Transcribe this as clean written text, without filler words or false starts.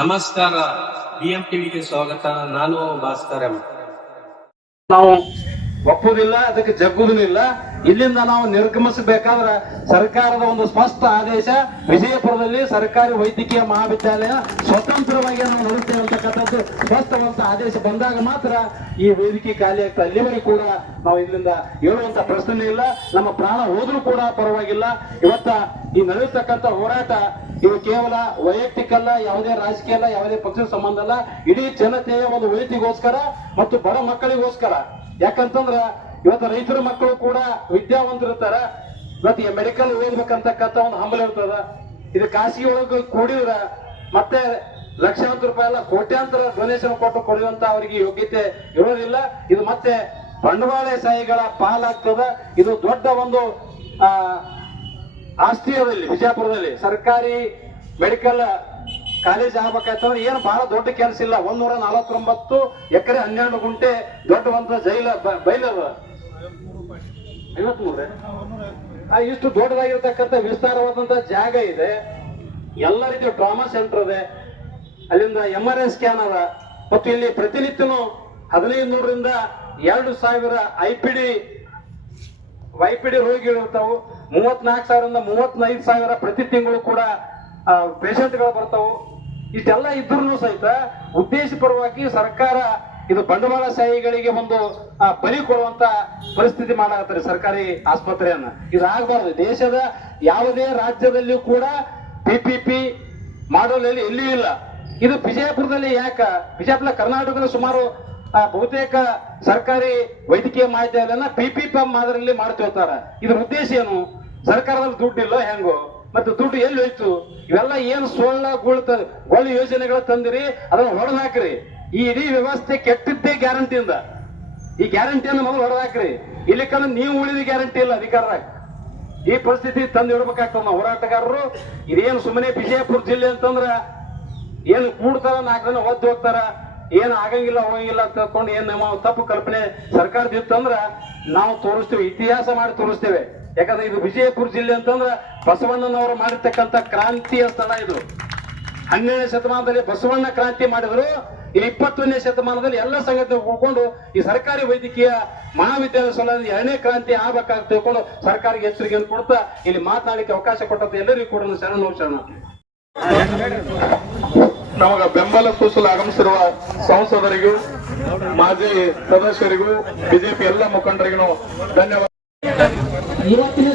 ನಮಸ್ಕಾರ. BM ಟಿವಿಗೆ ಸ್ವಾಗತ. ನಾನು ಭಾಸ್ಕರ್ ಎಂ. ನಾವು ಒಪ್ಪುದಿಲ್ಲ, ಅದಕ್ಕೆ ಜಗ್ಗುದಿಲ್ಲ. ಇಲ್ಲಿಂದ ನಾವು ನಿರ್ಗಮಿಸಬೇಕಾದ್ರೆ ಸರ್ಕಾರದ ಒಂದು ಸ್ಪಷ್ಟ ಆದೇಶ, ವಿಜಯಪುರದಲ್ಲಿ ಸರ್ಕಾರಿ ವೈದ್ಯಕೀಯ ಮಹಾವಿದ್ಯಾಲಯ ಸ್ವತಂತ್ರವಾಗಿ ನಾವು ನಡೆಸ್ತೇವೆ ಅಂತಕ್ಕಂಥದ್ದು ಸ್ಪಷ್ಟವಂತ ಆದೇಶ ಬಂದಾಗ ಮಾತ್ರ ಈ ವೇದಿಕೆ ಖಾಲಿ ಆಗ್ತದೆ. ಅಲ್ಲಿವರೆಗೂ ಕೂಡ ನಾವು ಇಲ್ಲಿಂದ ಹೇಳುವಂತ ಪ್ರಶ್ನೆ ಇಲ್ಲ. ನಮ್ಮ ಪ್ರಾಣ ಹೋದ್ರೂ ಕೂಡ ಪರವಾಗಿಲ್ಲ. ಇವತ್ತ ಈ ನಡೆಯತಕ್ಕಂಥ ಹೋರಾಟ ಇದು ಕೇವಲ ವೈಯಕ್ತಿಕ ಅಲ್ಲ, ಯಾವುದೇ ರಾಜಕೀಯ ಅಲ್ಲ, ಯಾವುದೇ ಪಕ್ಷದ ಸಂಬಂಧ ಅಲ್ಲ. ಇಡೀ ಜನತೆಯ ಒಂದು ಒಳಿತಿಗೋಸ್ಕರ ಮತ್ತು ಬಡ ಮಕ್ಕಳಿಗೋಸ್ಕರ. ಯಾಕಂತಂದ್ರ ಇವತ್ತು ರೈತರ ಮಕ್ಕಳು ಕೂಡ ವಿದ್ಯಾವಂತರಿರ್ತಾರ. ಇವತ್ತು ಮೆಡಿಕಲ್ ಓದ್ಬೇಕಂತಕ್ಕಂಥ ಒಂದು ಹಂಬಲ ಇರ್ತದ. ಇದು ಖಾಸಗಿ ಒಳಗೆ ಕೂಡಿದ್ರ ಮತ್ತೆ ಲಕ್ಷಾಂತರ ರೂಪಾಯಿ ಅಲ್ಲ, ಕೋಟ್ಯಾಂತರ ಡೊನೇಷನ್ ಕೊಟ್ಟು ಕೊಡುವಂತ ಅವರಿಗೆ ಯೋಗ್ಯತೆ ಇರೋದಿಲ್ಲ. ಇದು ಮತ್ತೆ ಬಂಡವಾಳಶಾಹಿಗಳ ಪಾಲಾಗ್ತದ. ಇದು ದೊಡ್ಡ ಒಂದು ಆಸ್ತಿಯಲ್ಲಿ ವಿಜಯಪುರದಲ್ಲಿ ಸರ್ಕಾರಿ ಮೆಡಿಕಲ್ ಕಾಲೇಜ್ ಆಗ್ಬೇಕಾಯ್ತಂದ್ರೆ ಏನು ಬಹಳ ದೊಡ್ಡ ಕೆಲಸ ಇಲ್ಲ. 149 ಎಕರೆ 12 ಗುಂಟೆ ದೊಡ್ಡ ಒಂದು ಬೈಲದ 53 ಇಷ್ಟು ದೊಡ್ಡದಾಗಿರ್ತಕ್ಕಂಥ ವಿಸ್ತಾರವಾದಂತ ಜಾಗ ಇದೆ. ಎಲ್ಲ ರೀತಿಯ ಟ್ರಾಮಾ ಸೆಂಟರ್ ಇದೆ. ಅಲ್ಲಿಂದ MRI ಸ್ಕ್ಯಾನ್ ಅದ. ಮತ್ತು ಇಲ್ಲಿ ಪ್ರತಿನಿತ್ಯನೂ 1500ರಿಂದ 2000 YPD ರೋಗಿಗಳಿರ್ತಾವು. 34,000ರಿಂದ 35,000 ಪ್ರತಿ ತಿಂಗಳು ಕೂಡ ಪೇಷಂಟ್ಗಳು ಬರ್ತಾವು. ಇಷ್ಟೆಲ್ಲ ಇದ್ರೂ ಸಹಿತ ಉದ್ದೇಶಪರವಾಗಿ ಸರ್ಕಾರ ಇದು ಬಂಡವಾಳಶಾಹಿಗಳಿಗೆ ಒಂದು ಬಲಿ ಕೊಡುವಂತ ಪರಿಸ್ಥಿತಿ ಮಾಡಾಕತ್ತಾರೆ ಸರ್ಕಾರಿ ಆಸ್ಪತ್ರೆಯನ್ನ. ಇದು ಆಗಬಾರ್ದು. ದೇಶದ ಯಾವುದೇ ರಾಜ್ಯದಲ್ಲಿಯೂ ಕೂಡ PPP ಮಾಡೋದ್ರಲ್ಲಿ ಎಲ್ಲಿಯೂ ಇಲ್ಲ. ಇದು ವಿಜಯಪುರದಲ್ಲಿ ವಿಜಯಪುರ ಕರ್ನಾಟಕದಲ್ಲಿ ಸುಮಾರು ಬಹುತೇಕ ಸರ್ಕಾರಿ ವೈದ್ಯಕೀಯ ಮಹಾವಿದ್ಯಾಲಯನ PPP ಮಾದರಿಯಲ್ಲಿ ಮಾಡ್ತಿರ್ತಾರ. ಇದ್ರ ಉದ್ದೇಶ ಏನು? ಸರ್ಕಾರದಲ್ಲಿ ದುಡ್ಡಿಲ್ಲ ಹೆಂಗೋ, ಮತ್ತೆ ದುಡ್ಡು ಎಲ್ಲಿ ಹೋಯ್ತು? ಇವೆಲ್ಲ ಏನು ಗೊಳ್ಳು ಯೋಜನೆಗಳು ತಂದಿರಿ, ಅದನ್ನ ಹೊಡೆದಾಕ್ರಿ. ಈ ಇಡೀ ವ್ಯವಸ್ಥೆ ಕೆಟ್ಟಿದ್ದೇ ಗ್ಯಾರಂಟಿಯಿಂದ. ಈ ಗ್ಯಾರಂಟಿಯನ್ನು ಮೊದಲು ಹೊಡೆದಾಕ್ರಿ. ಇಲ್ಲಿಕಂದ್ರೆ ನೀವು ಉಳಿದ ಗ್ಯಾರಂಟಿ ಇಲ್ಲ ಅಧಿಕಾರದಾಗ. ಈ ಪರಿಸ್ಥಿತಿ ತಂದು ಇಡ್ಬೇಕಾಗ್ತದ ನಾವು ಹೋರಾಟಗಾರರು. ಇದೇನು ಸುಮ್ಮನೆ ವಿಜಯಪುರ ಜಿಲ್ಲೆ ಅಂತಂದ್ರ ಏನು ಕೂಡ್ತಾರ, 4 ಜನ ಒದ್ದು ಹೋಗ್ತಾರ, ಏನು ಆಗಂಗಿಲ್ಲ ಹೋಗಂಗಿಲ್ಲ ಅಂತ ತಿಳ್ಕೊಂಡು ಏನ್ ನಾವು ತಪ್ಪು ಕಲ್ಪನೆ ಸರ್ಕಾರದ ಇತ್ತಂದ್ರ ನಾವು ತೋರಿಸ್ತೇವೆ, ಇತಿಹಾಸ ಮಾಡಿ ತೋರಿಸ್ತೇವೆ. ಯಾಕಂದ್ರೆ ಇದು ವಿಜಯಪುರ ಜಿಲ್ಲೆ ಅಂತಂದ್ರ ಬಸವಣ್ಣನವರು ಮಾಡಿರ್ತಕ್ಕಂಥ ಕ್ರಾಂತಿಯ ಸ್ಥಳ. ಇದು 12ನೇ ಶತಮಾನದಲ್ಲಿ ಬಸವಣ್ಣ ಕ್ರಾಂತಿ ಮಾಡಿದ್ರು. ಇಲ್ಲಿ 21ನೇ ಶತಮಾನದಲ್ಲಿ ಎಲ್ಲ ಸಂಘಟನೆ ಹೋಗ್ಕೊಂಡು ಈ ಸರ್ಕಾರಿ ವೈದ್ಯಕೀಯ ಮಹಾವಿದ್ಯಾಲಯ ಸಲುವಾಗಿ 2ನೇ ಕ್ರಾಂತಿ ಆಗ್ಬೇಕಾಗಿ ತಿಳ್ಕೊಂಡು ಸರ್ಕಾರಕ್ಕೆ ಎಚ್ಚರಿಕೆಯನ್ನು ಕೊಡ್ತಾ ಇಲ್ಲಿ ಮಾತನಾಡಲಿಕ್ಕೆ ಅವಕಾಶ ಕೊಟ್ಟಂತ ಎಲ್ಲರಿಗೂ ಕೂಡ ಶರಣ. ನಮಗ ಬೆಂಬಲ ಸೂಸಲು ಆಗಮಿಸಿರುವ ಸಂಸದರಿಗೂ ಮಾಜಿ ಸದಸ್ಯರಿಗೂ ಬಿಜೆಪಿ ಎಲ್ಲ ಮುಖಂಡರಿಗೂ ಧನ್ಯವಾದ. ಇವತ್ತಿನ